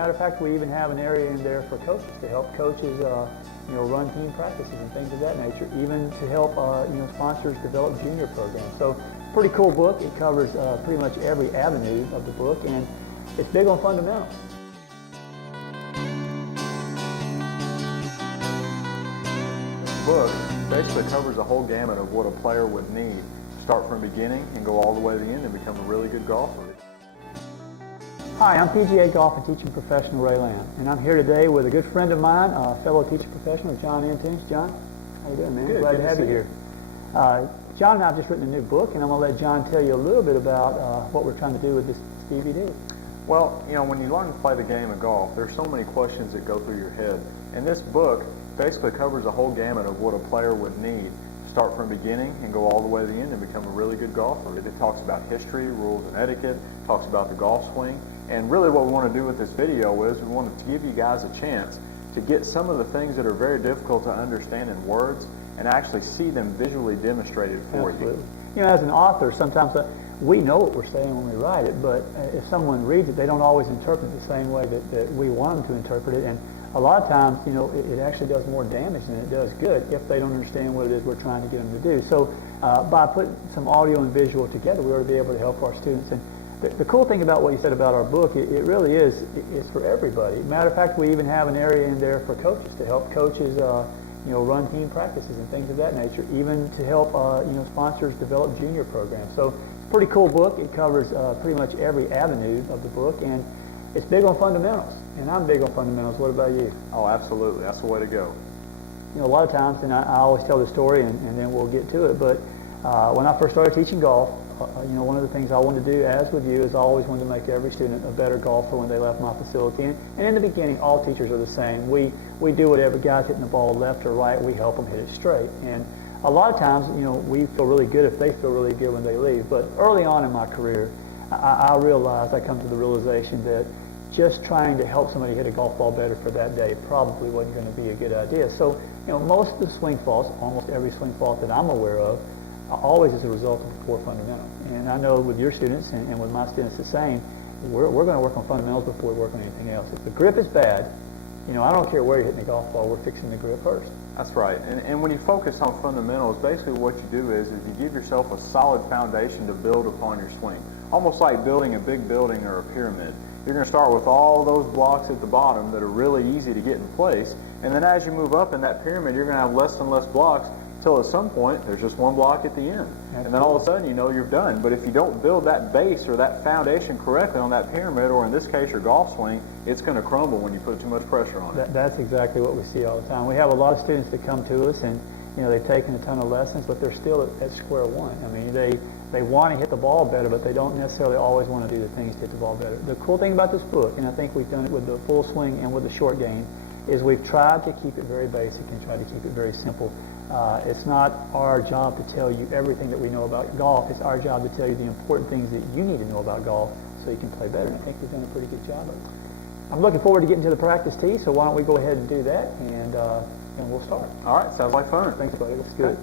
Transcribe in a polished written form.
Matter of fact, we even have an area in there for coaches to help coaches, run team practices and things of that nature, even to help, sponsors develop junior programs. So, pretty cool book. It covers pretty much every avenue of the book, and it's big on fundamentals. The book basically covers the whole gamut of what a player would need to start from the beginning and go all the way to the end and become a really good golfer. Hi, I'm PGA golf and teaching professional Ray Lamb, and I'm here today with a good friend of mine, fellow teaching professional, John Antunes. John, how you doing, man? Good. Glad to have you here. John and I have just written a new book, and I'm going to let John tell you a little bit about what we're trying to do with this DVD. Well, when you learn to play the game of golf, there's so many questions that go through your head. And this book basically covers the whole gamut of what a player would need to start from the beginning and go all the way to the end and become a really good golfer. It talks about history, rules and etiquette, talks about the golf swing. And really what we want to do with this video is we want to give you guys a chance to get some of the things that are very difficult to understand in words and actually see them visually demonstrated for Absolutely. you. As an author, sometimes we know what we're saying when we write it, but if someone reads it, they don't always interpret it the same way that we want them to interpret it. And a lot of times, it actually does more damage than it does good if they don't understand what it is we're trying to get them to do. So by putting some audio and visual together, we ought to be able to help our students. And the cool thing about what you said about our book, it really is for everybody. Matter of fact, we even have an area in there for coaches to help coaches run team practices and things of that nature, even to help sponsors develop junior programs. So it's a pretty cool book. It covers pretty much every avenue of the book, and it's big on fundamentals. And I'm big on fundamentals. What about you? Oh, absolutely. That's the way to go. A lot of times, and I always tell the story, and then we'll get to it, but when I first started teaching golf, one of the things I wanted to do, as with you, is I always wanted to make every student a better golfer when they left my facility. And in the beginning, all teachers are the same. We do whatever guy's hitting the ball left or right, we help them hit it straight. And a lot of times, we feel really good if they feel really good when they leave. But early on in my career, I realized, I come to the realization that just trying to help somebody hit a golf ball better for that day probably wasn't going to be a good idea. So, most of the swing faults, almost every swing fault that I'm aware of, always as a result of a poor fundamental. And I know with your students and with my students the same, we're going to work on fundamentals before we work on anything else. If the grip is bad, I don't care where you're hitting the golf ball, we're fixing the grip first. That's right. And when you focus on fundamentals, basically what you do is you give yourself a solid foundation to build upon your swing. Almost like building a big building or a pyramid. You're going to start with all those blocks at the bottom that are really easy to get in place. And then as you move up in that pyramid, you're going to have less and less blocks until at some point there's just one block at the end. Absolutely. And then all of a sudden you're done. But if you don't build that base or that foundation correctly on that pyramid, or in this case your golf swing, it's going to crumble when you put too much pressure on it. That's exactly what we see all the time. We have a lot of students that come to us and they've taken a ton of lessons, but they're still at square one. I mean, they want to hit the ball better, but they don't necessarily always want to do the things to hit the ball better. The cool thing about this book, and I think we've done it with the full swing and with the short game, is we've tried to keep it very basic and try to keep it very simple. It's not our job to tell you everything that we know about golf. It's our job to tell you the important things that you need to know about golf so you can play better. And I think we've done a pretty good job of it. I'm looking forward to getting to the practice tee, so why don't we go ahead and do that, and we'll start. All right, sounds like fun. Thanks, buddy. Let's do it.